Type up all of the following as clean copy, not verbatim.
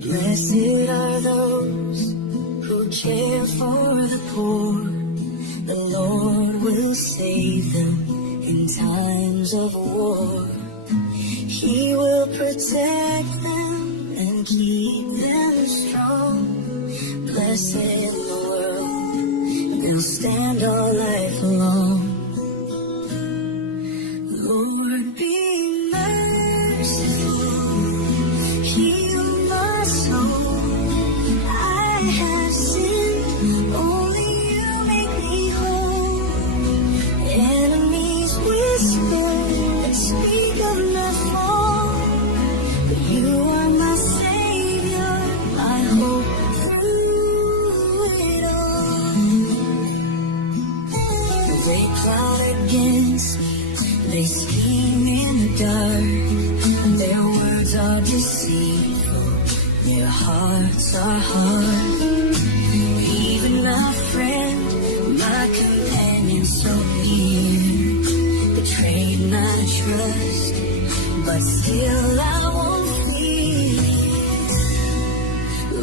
Blessed are those who care for the poor. The Lord will save them in times of war. He will protect them and keep them strong. Blessed in the world, they'll stand all life long. Lord, be merciful, heal my soul. I have sinned, only you make me whole. Enemies whisper and speak of my fall, but you are my Savior, my hope through it all. They plot against me, they scheme in the dark. Their words are deceitful, their hearts are hard. Even my friend, my companion so near, betrayed my trust, but still I won't fear.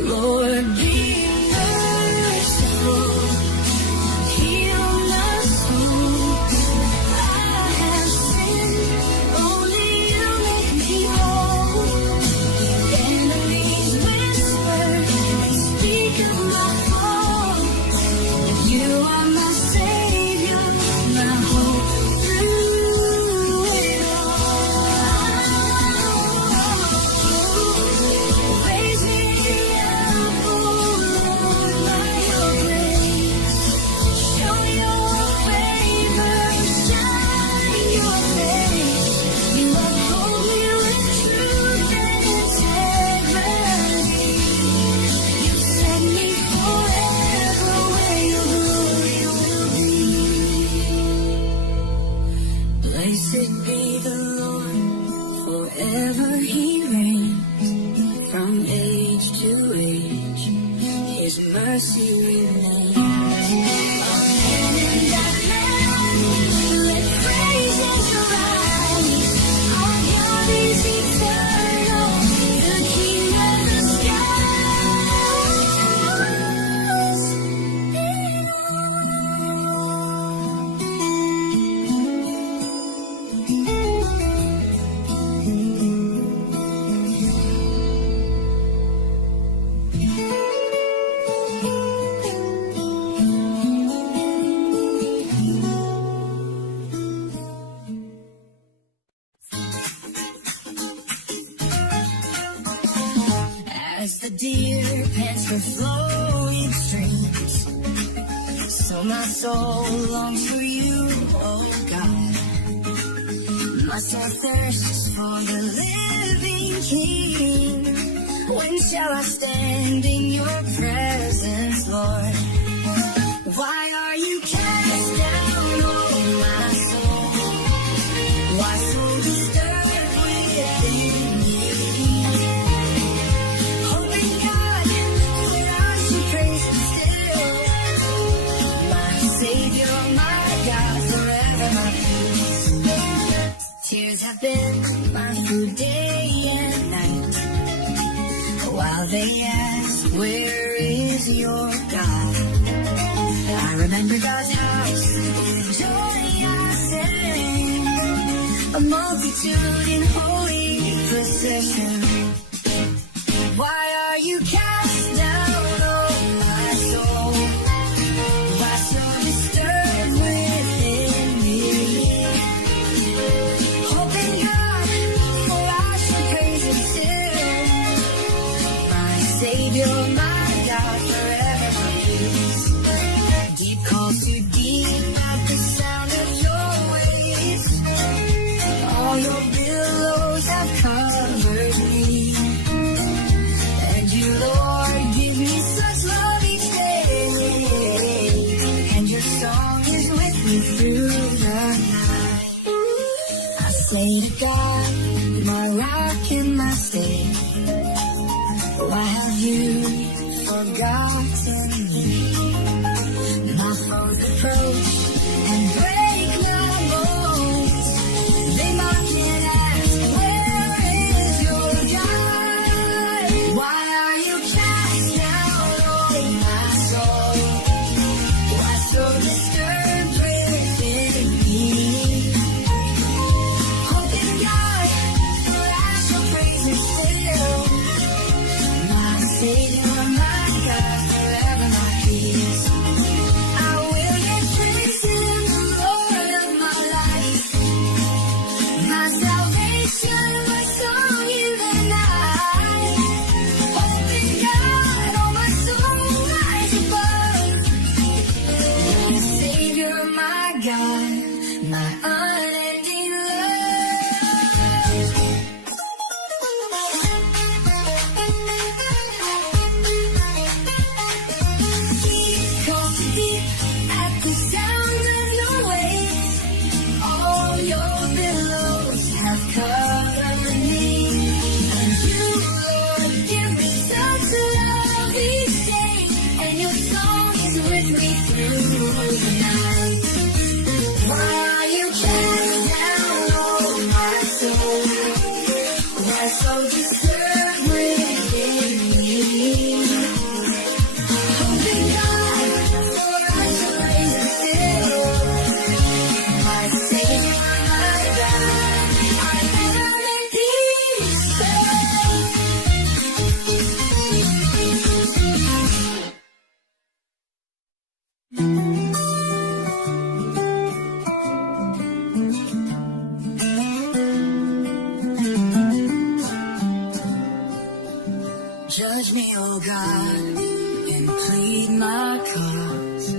Lord, be merciful, heal my soul. I have sinned, only you make me whole. Enemies whisper and speak of my fall, but you are my Savior, my hope through it all. Raise me up, oh Lord, by your grace. Show your favor, shine your face. You uphold me with truth and integrity. You set me forever where your glory will be. Blessed be the Lord, forever he reigns. From age to age, his mercy remains. Amen and amen. Let praises rise. Our God is eternal, the King of the As the deer pants for flowing streams, so my soul longs for you, oh God. My soul thirsts for the living King. When shall I stand in your presence, Lord? Why are you cast down, oh my soul? Why so disturbed within me? Hoping God, that I should praise Him still. My Savior, my God, forever my peace. Tears have been my food day and night, while they ask, where is your God? I remember God's house, with joy I sang, a multitude in holy procession. Why are you cast down, oh my soul? Why so disturbed within me? Hoping God, for I shall praise Him still. My Savior, my God, forever my peace. Deep calls to deep at the sound of your waves. All your billows have covered me. And you, Lord, give me such love each day. And your song is with me through the night. I say to God, my rock and my stay, why have you forgotten me? My foes approach and break my bones. my unending love. Deep calls deep at the sound of your waves. All your billows have covered me. And you, Lord, give me such a love each day. And your song is with me through the night. While you cast down, oh my soul, my soul just serve within me. Hoping God, for I shall raise it still. My Savior, my God, I am in peace. Judge me, oh God, and plead my cause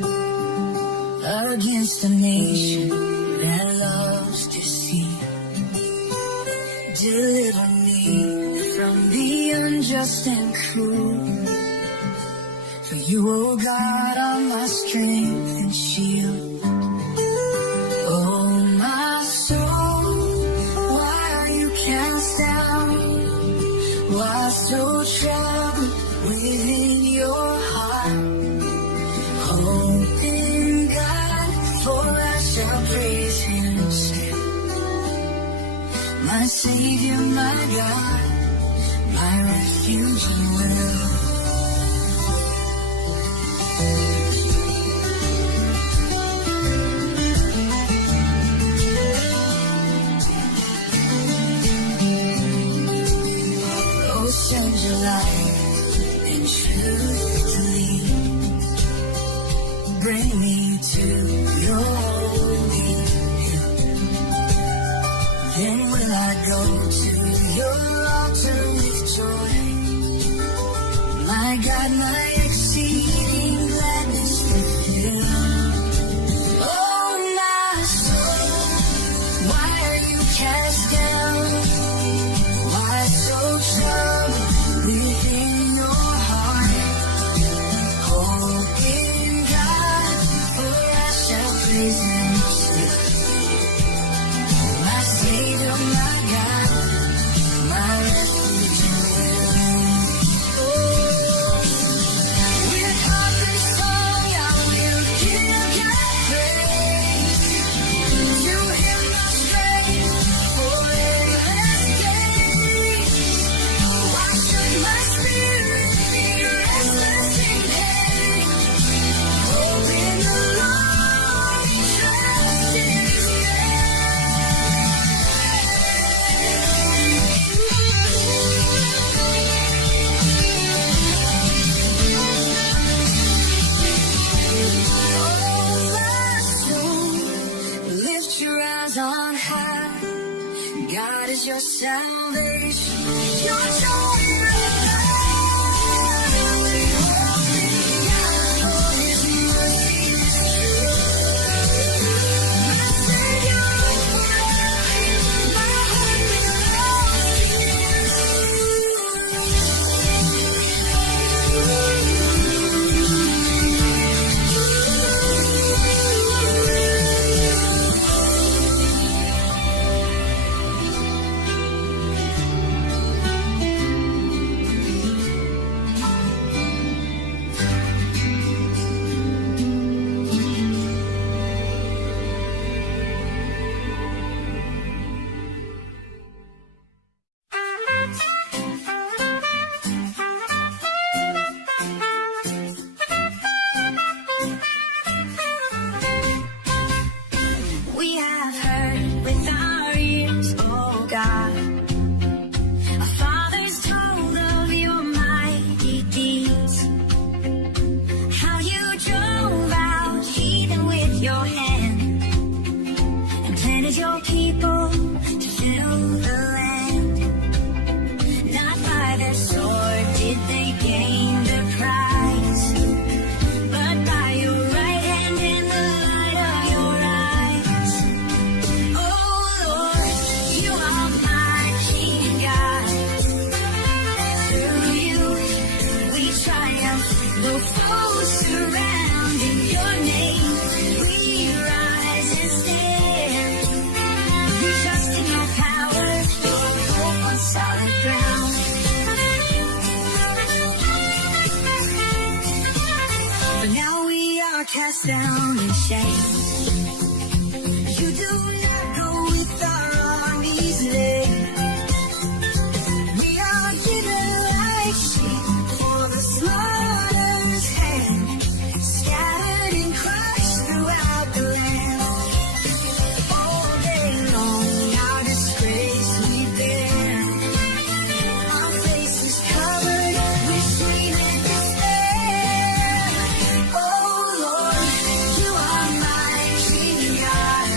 against a nation that loves deceit. Deliver me from the unjust and cruel. For you, oh God, are my strength and shield. Oh, my soul, why are you cast down? Why so troubled within your heart? Hope in God, for I shall praise Him still. My Savior, my God, my refuge and will. Oh, send your light and truth to lead. Bring me to your holy hill. Then will I go to your altar with joy. My God, my exceeding gladness to fill. Oh, my soul, why are you cast down? Why so troubled within your heart? Hope in God, for I shall praise Him still. My Savior, my God, my refuge and will. With heart and song I will give God praise. To Him my strength for endless days. Why should my spirit be restless in pain? Hope in the Lord, trust in His Oh, my soul, lift your eyes on high. God is your salvation, your joy and life. For His mercy is true. My Savior forever, my hope belongs to We have heard with our ears, oh God. Our fathers told of your mighty deeds. How you drove out heathen with your hand and planted your people to fill the land. Not by their sword did they gain the prize, but by your right hand and the light of your eyes. cast down in shame. You do not go with our armies late. We are given like sheep for the slaughter's hand, scattered and crushed throughout the land. All day long our disgrace we bear, our faces covered with shame and despair. Oh Lord, you are my King God.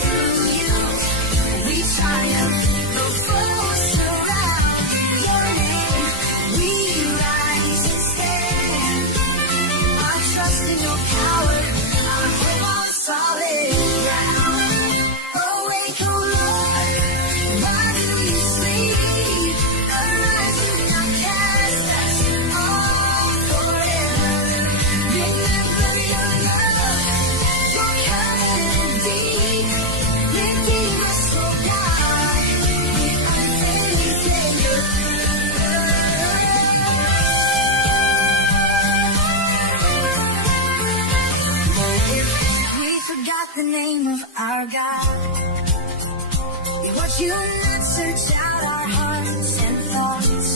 Through you we triumph, though foes surround your name. We rise and stand, our trust in your power, our hope on solid ground. Awake, O Lord, why do you sleep? Arise, do not cast us off forever. Remember your love, your covenant deep. Redeem us, O God, with unfailing favor. If we forgot the name of our God, would you not search out our hearts and thoughts?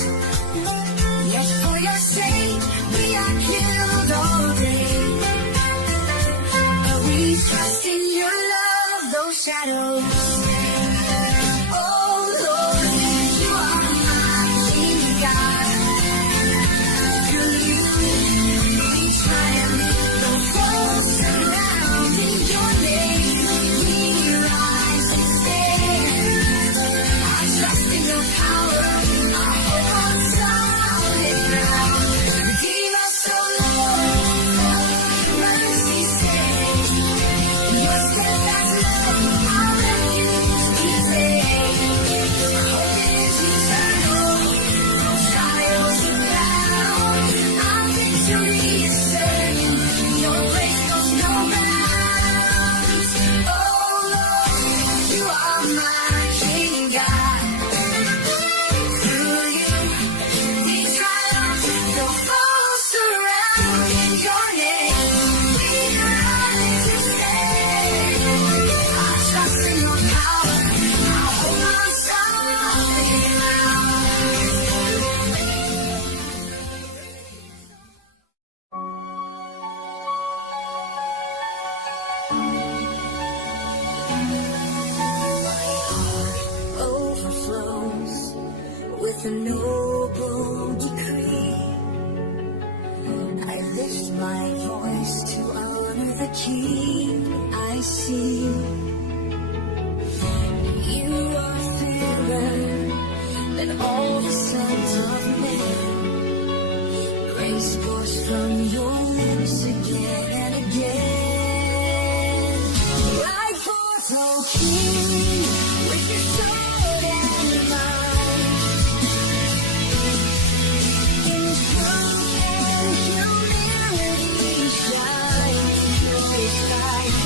Yet for your sake we are killed all day. But we trust in your love, those shadows stay. Oh Lord, you are my King God. Through you we triumph, though foes surround in your name. We rise and stand, our trust in your power, our hope on solid ground. Redeem us, O Lord, for your mercy's sake. Your steadfast love, our refuge we take. Hope is eternal, no trials abound. Our victory is certain, your grace knows no bounds. Oh Lord, you are my King God. Through you we triumph, though foes surround in your name. We rise and stand, our trust in your power, our hope on solid ground. Overflows with a noble decree. I lift my voice to honor the King I see. You are fairer than all the sons of men. Grace pours from your lips again and again. Like foretold King, with your sword and might, in truth and humility shine through his light.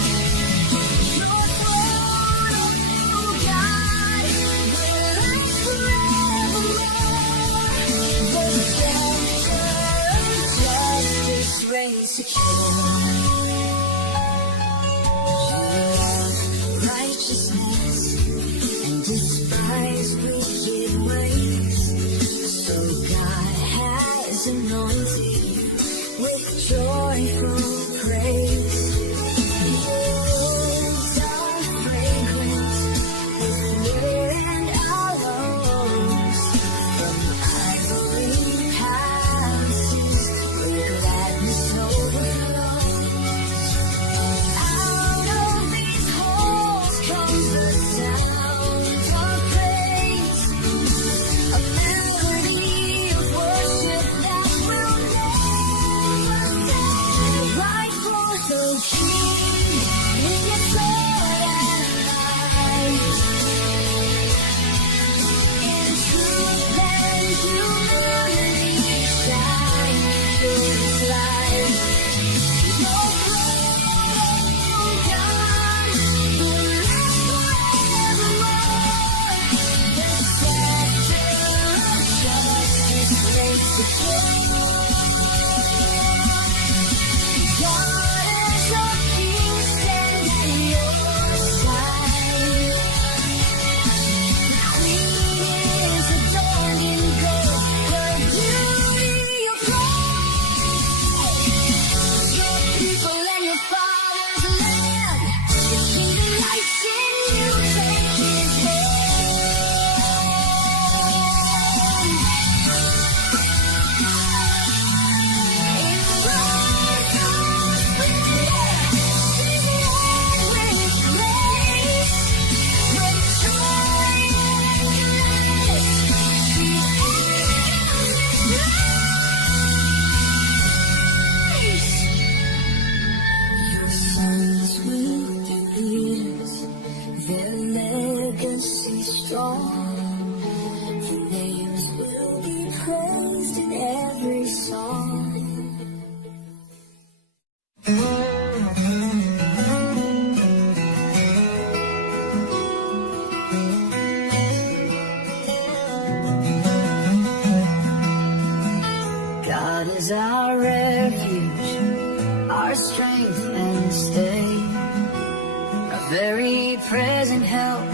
very present help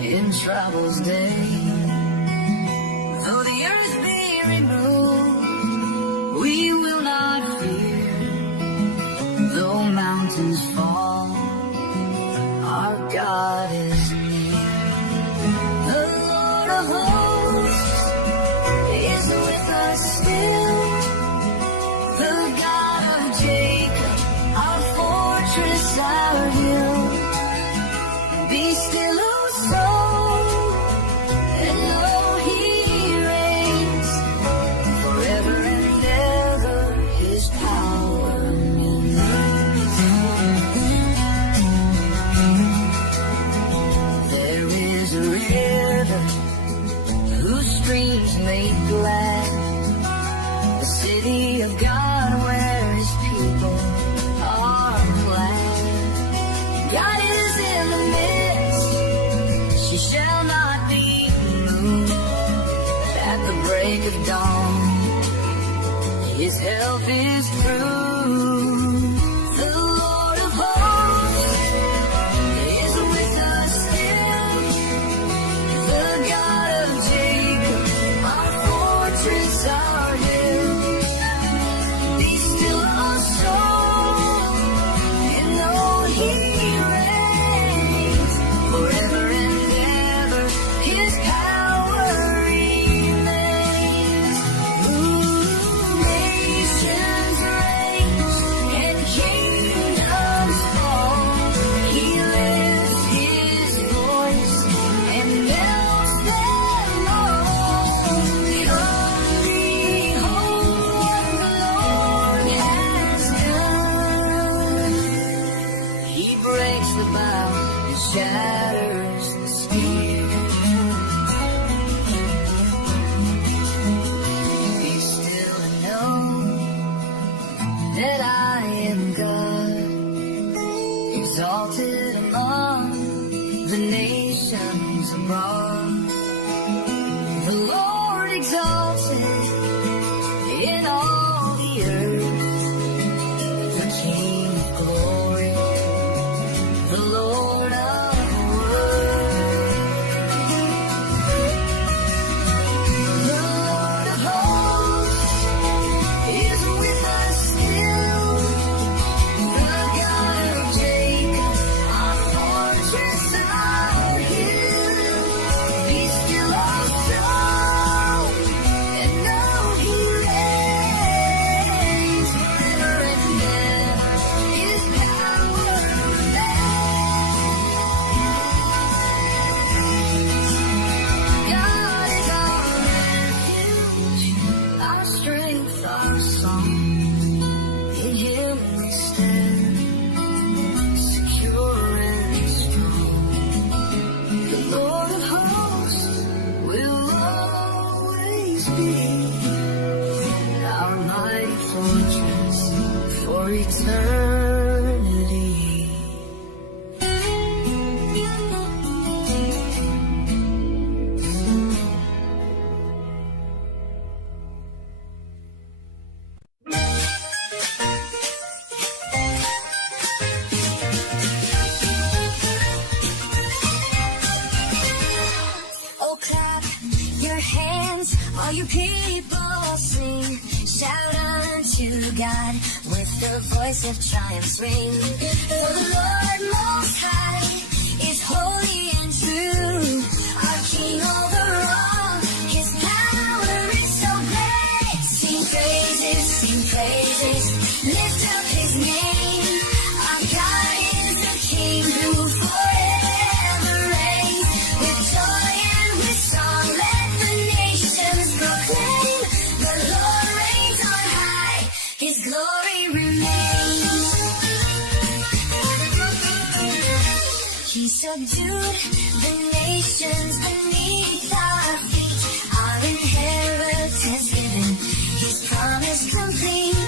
in troubles day. Though the earth be removed, we will not fear. Though mountains fall, our God is near. The Lord of hosts is with us still. The God of Jacob, our fortress, our hill. Be still, O soul, and know He reigns forever and ever. His power remains. There is a river whose streams make glad the city of God, where His people are glad. God is in the midst, she shall not be moved. At the break of dawn, His help is true. The Lord of hosts is with us still. The God of Jacob, our fortress, our hill. Be still, our soul, and know He reigns forever and ever. His power remains. Nations reign and kingdoms fall. He lifts His voice and melts them all. Come, behold what the Lord has done. He breaks the bow and shatters the spear. Be still and know that I am God, exalted among the nations abroad. The Lord exalted in all the earth, the King of glory, the Lord of words. The Lord of hosts is with us still. The God of Jacob, our fortress, our hill. Be still, our soul, and know He reigns forever and ever. His power remains. God is our refuge, our strength, our song. In Him we stand, secure and strong. The Lord of hosts will always be our mighty fortress for eternity. Oh, clap your hands, all you people sing. Shout unto God with the voice of triumph swing. For the Lord Most High is holy and true, our King over all. His power is so great. Sing praises, lift up His name. Our God is a King who forever reigns. With joy and with song, let the nations proclaim. The Lord reigns on high, His glory remains. He subdued the nations beneath our feet. Our inheritance given, His promise complete.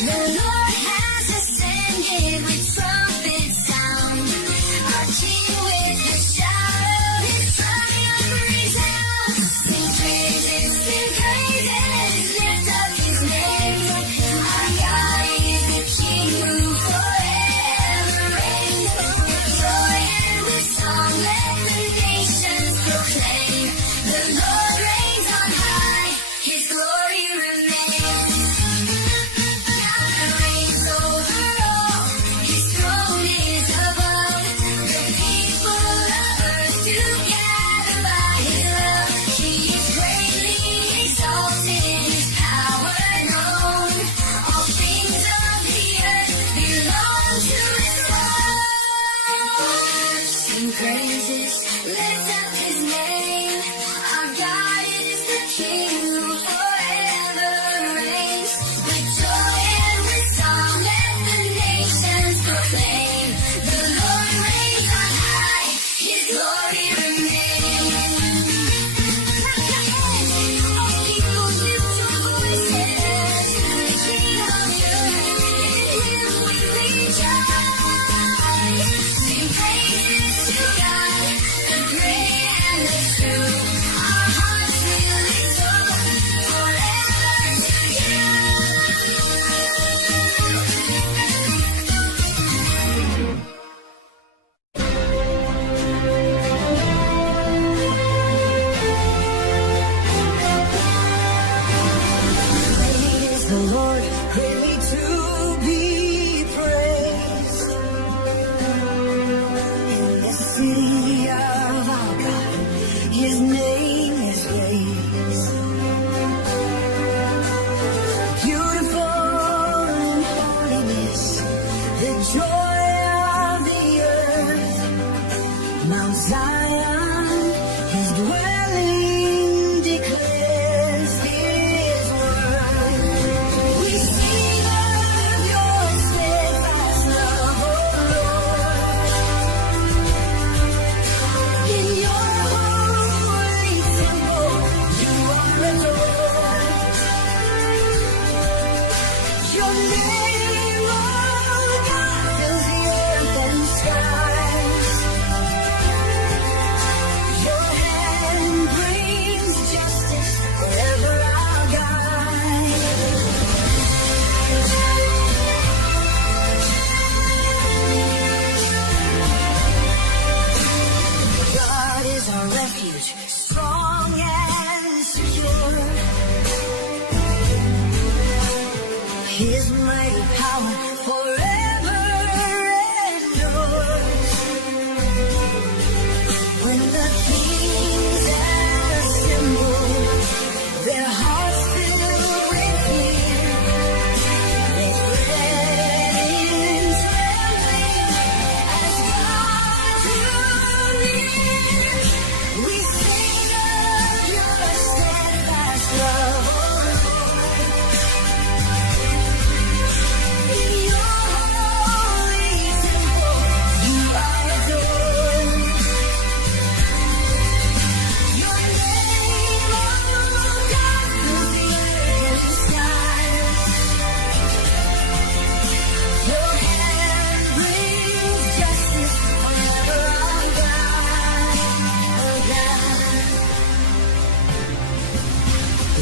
The Lord has ascended with trumpet sound. Our King with the shout of His triumph resounds. Sing praises, lift up His name. Our God is the King who forever reigns. sing praises, lift up his name. Our God is the King who forever reigns. With joy and with song, let the nations proclaim. The Lord reigns on high, his glory remains. All people lift your voices, the King of earth, in him we rejoice. Sing praises to God, the great and the true. Our hearts will exalt forever to you. Great is the Lord, greatly to be praised. In the city of our God, his name is raised. Beautiful in holiness, the joy of the earth. Mount Zion, his dwelling declares his word. We sing of your steadfast love, O Lord. In your holy temple, you are adored. Your name, O God, fills the earth and skies. Your hand brings justice forever, our guide. God is our refuge, strong and secure. His mighty power forever endures. When the kings assemble, their hearts filled with fear, they fled in trembling as God drew near. We sing of your steadfast love, O Lord. In your holy temple, you are adored. Your name, O God, fills the earth and skies. Your hand brings justice forever, our God, our God.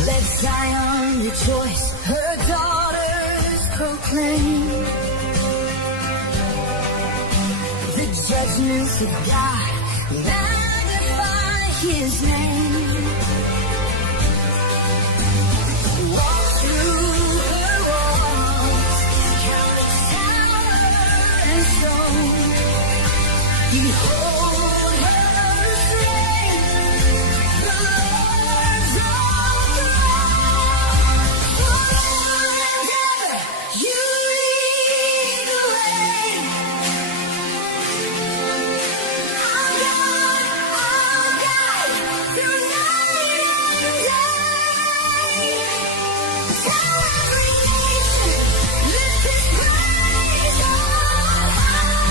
Let Zion rejoice, her daughters proclaim the judgments of God, magnify his name. Walk through her walls, count the tower and stone. Behold her strength, the Lord's own throne. Forever and ever, you lead the way. Our God, through night and day. Tell every nation, lift his praise on high.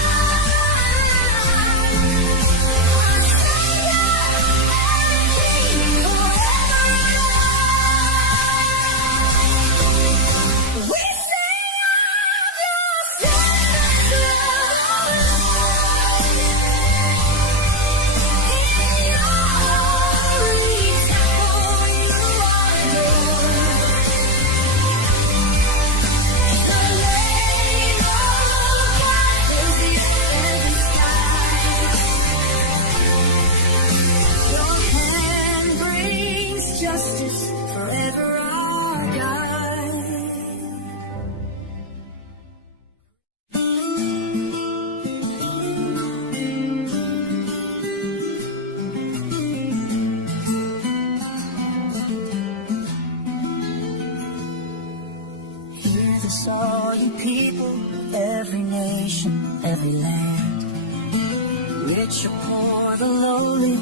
rich or poor, the lowly,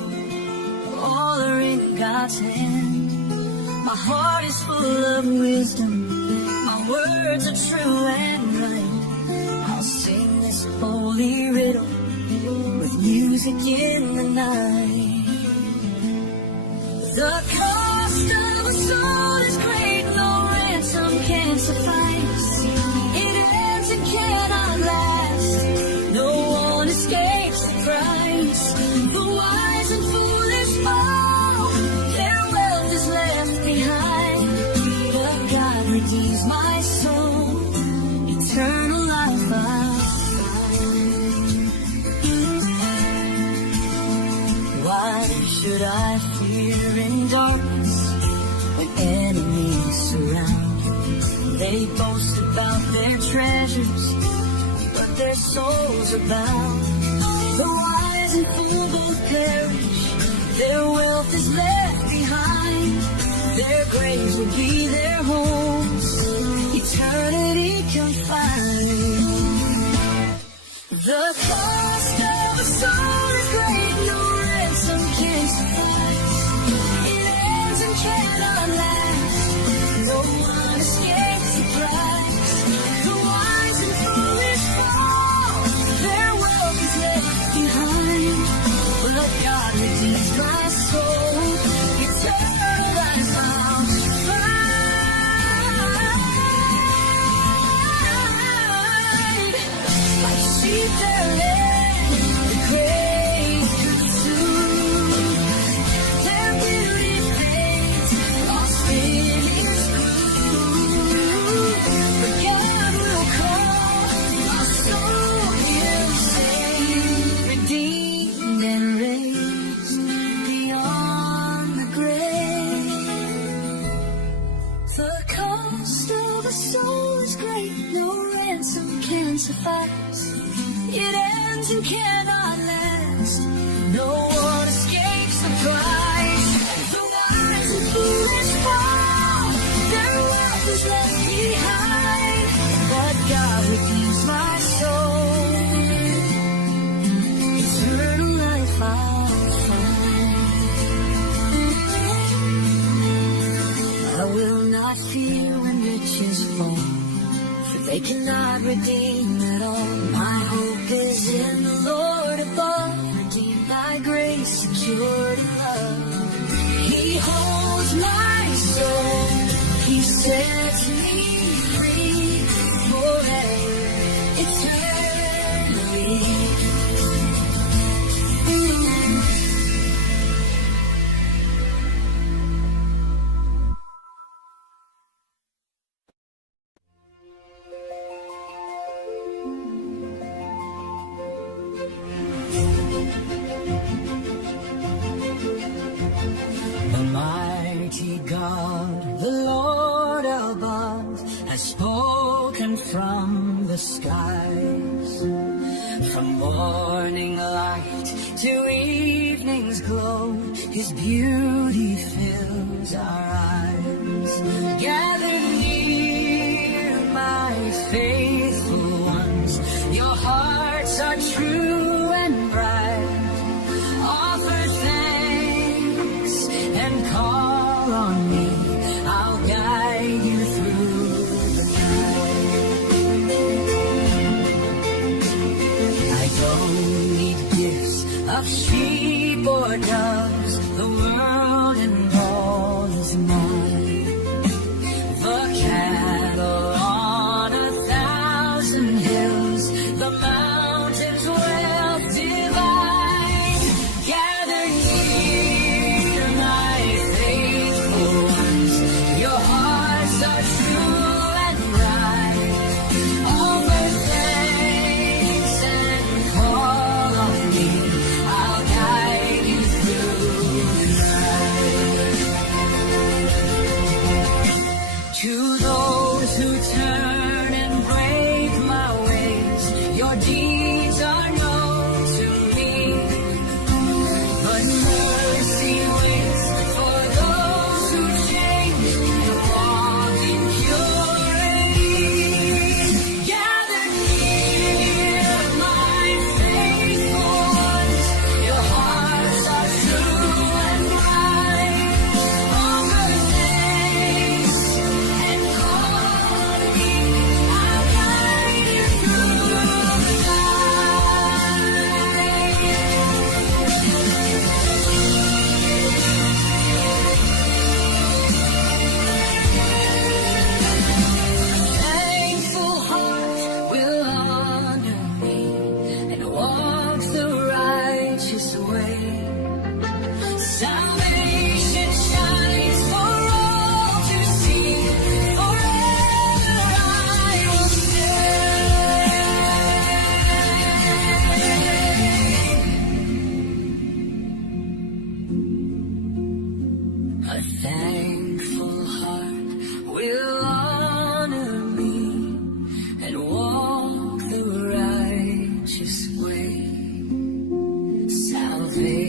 all are in God's hand. My heart is full of wisdom, my words are true and right. I'll sing this holy riddle with music in the night. The cost of a soul is great, no ransom can suffice. It ends and cannot last, no one escapes the price. The wise and foolish fall, their wealth is left behind. But God redeems my soul, eternal life I'll find. Why should I fear in darkness when enemies surround? They boast about their treasures, but their souls are bound. The wise and fool both perish, their wealth is left behind. Their graves will be their homes, eternity confined. The cost of a soul is great, no ransom can suffice. It ends and cannot last, no one escapes the price. The wise and foolish fall, their wealth is left behind. But God redeems my soul, eternal life I'll find. Like sheep they're led, the grave consumed. Their beauty fades, all spinning through. But God will call, our soul He'll save, redeemed and raised beyond the grave. The cost of a soul is great, no ransom can suffice. It ends and cannot last, no one escapes the price. The wise and foolish fall, their wealth is left behind. But God redeems my soul, eternal life I'll find. I will not fear when riches fall, for they cannot redeem at all. My hope is in the Lord above, redeemed by grace, secured in love. He holds my soul, He sets me free forever, eternally. Almighty God, the Lord above, has spoken from the skies. From morning light to evening's glow, His beauty fills our eyes. Gather near, my faithful ones, your hearts are true and bright. Offer thanks and call on me, I'll guide you through the night. I don't need gifts of sheep or doves, the world and all is mine. The cattle on 1,000 hills, the mountains wealth divine. Gather near, my faithful ones, your hearts are true and right. Offer thanks and call on me, I'll guide you through the night. place.